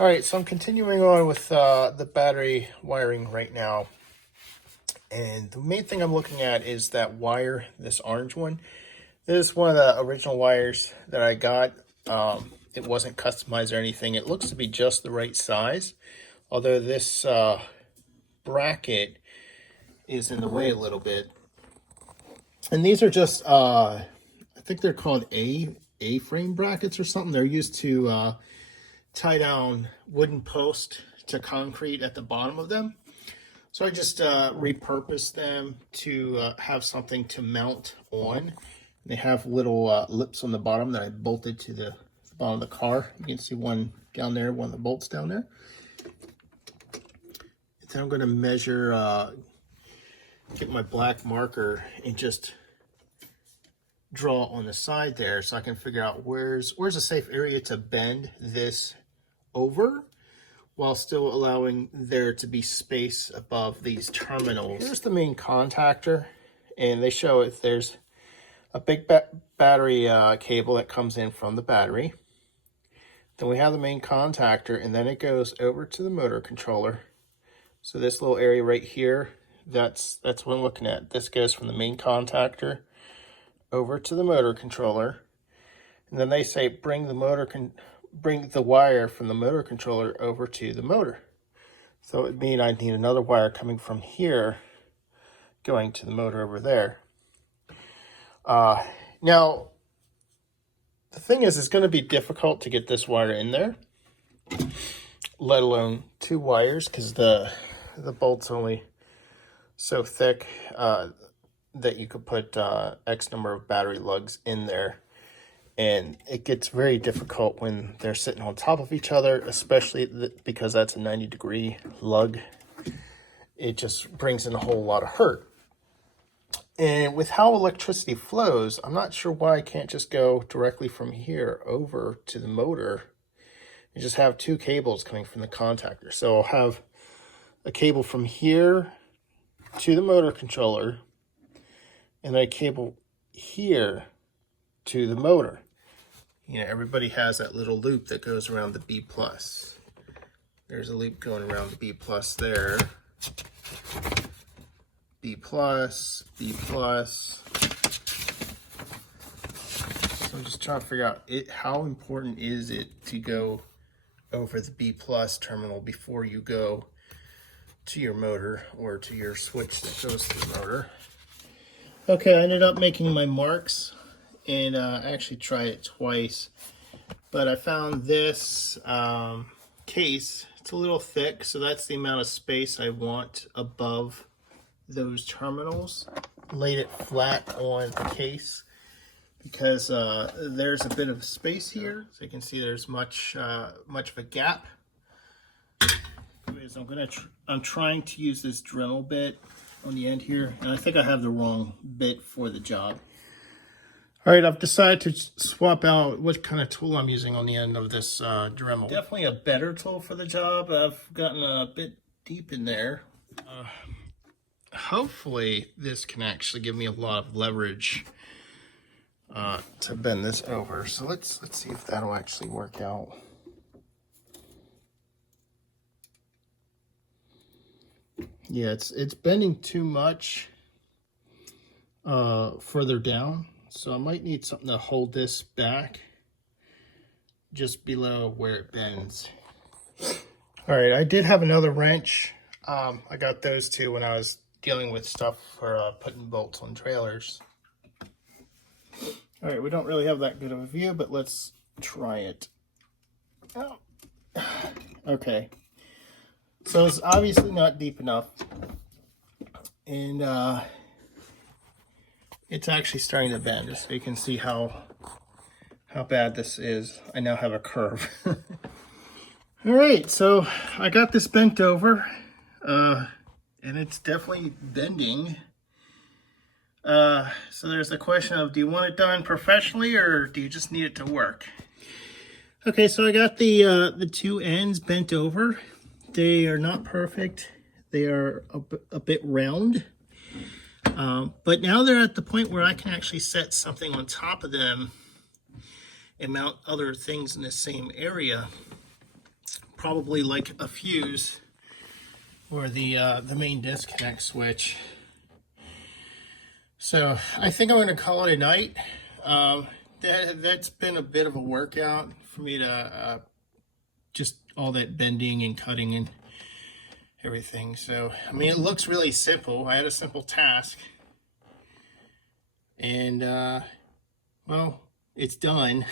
All right, so I'm continuing on with the battery wiring right now. And the main thing I'm looking at is that wire, this orange one. This is one of the original wires that I got. It wasn't customized or anything. It looks to be just the right size. Although this bracket is in the way a little bit. And these are just, I think they're called A-frame brackets or something. They're used to tie down wooden posts to concrete at the bottom of them. So I just repurposed them to have something to mount on. They have little lips on the bottom that I bolted to the bottom of the car. You can see one down there, one of the bolts down there. And then I'm going to measure, get my black marker and just draw on the side there so I can figure out where's a safe area to bend this over while still allowing there to be space above these terminals. Here's the main contactor, and they show if there's a big battery cable that comes in from the battery. Then we have the main contactor, and then it goes over to the motor controller. So this little area right here, that's what I'm looking at. This goes from the main contactor over to the motor controller. And then they say bring the wire from the motor controller over to the motor. So it would mean I need another wire coming from here going to the motor over there. Now, the thing is, it's going to be difficult to get this wire in there, let alone two wires, because the bolt's only so thick that you could put X number of battery lugs in there. And it gets very difficult when they're sitting on top of each other, especially because that's a 90-degree lug. It just brings in a whole lot of hurt. And with how electricity flows, I'm not sure why I can't just go directly from here over to the motor and just have two cables coming from the contactor. So I'll have a cable from here to the motor controller and a cable here to the motor. You know, everybody has that little loop that goes around the B+. There's a loop going around the B+ there. B+, B+. So I'm just trying to figure out how important is it to go over the B+ terminal before you go to your motor or to your switch that goes to the motor. Okay, I ended up making my marks and I actually tried it twice, but I found this case. It's a little thick, so that's the amount of space I want above those terminals. Laid it flat on the case because there's a bit of space here, so you can see there's much of a gap. Anyways, I'm trying to use this Dremel bit on the end here, and I think I have the wrong bit for the job. All right, I've decided to swap out what kind of tool I'm using on the end of this Dremel. Definitely a better tool for the job. I've gotten a bit deep in there. Hopefully this can actually give me a lot of leverage to bend this over. So let's see if that'll actually work out. Yeah, it's bending too much further down. So I might need something to hold this back just below where it bends. All right, I did have another wrench. I got those two when I was dealing with stuff for putting bolts on trailers. All right, we don't really have that good of a view, but let's try it. Oh. Okay, so it's obviously not deep enough, and it's actually starting to bend, so you can see how bad this is. I now have a curve. All right, so I got this bent over, and it's definitely bending. So there's the question of, do you want it done professionally or do you just need it to work? Okay, so I got the two ends bent over. They are not perfect. They are a bit round. But now they're at the point where I can actually set something on top of them and mount other things in the same area probably like a fuse or the main disconnect switch. So I think I'm going to call it a night. That's been a bit of a workout for me to just all that bending and cutting and everything. So I mean, it looks really simple. I had a simple task, and well, it's done.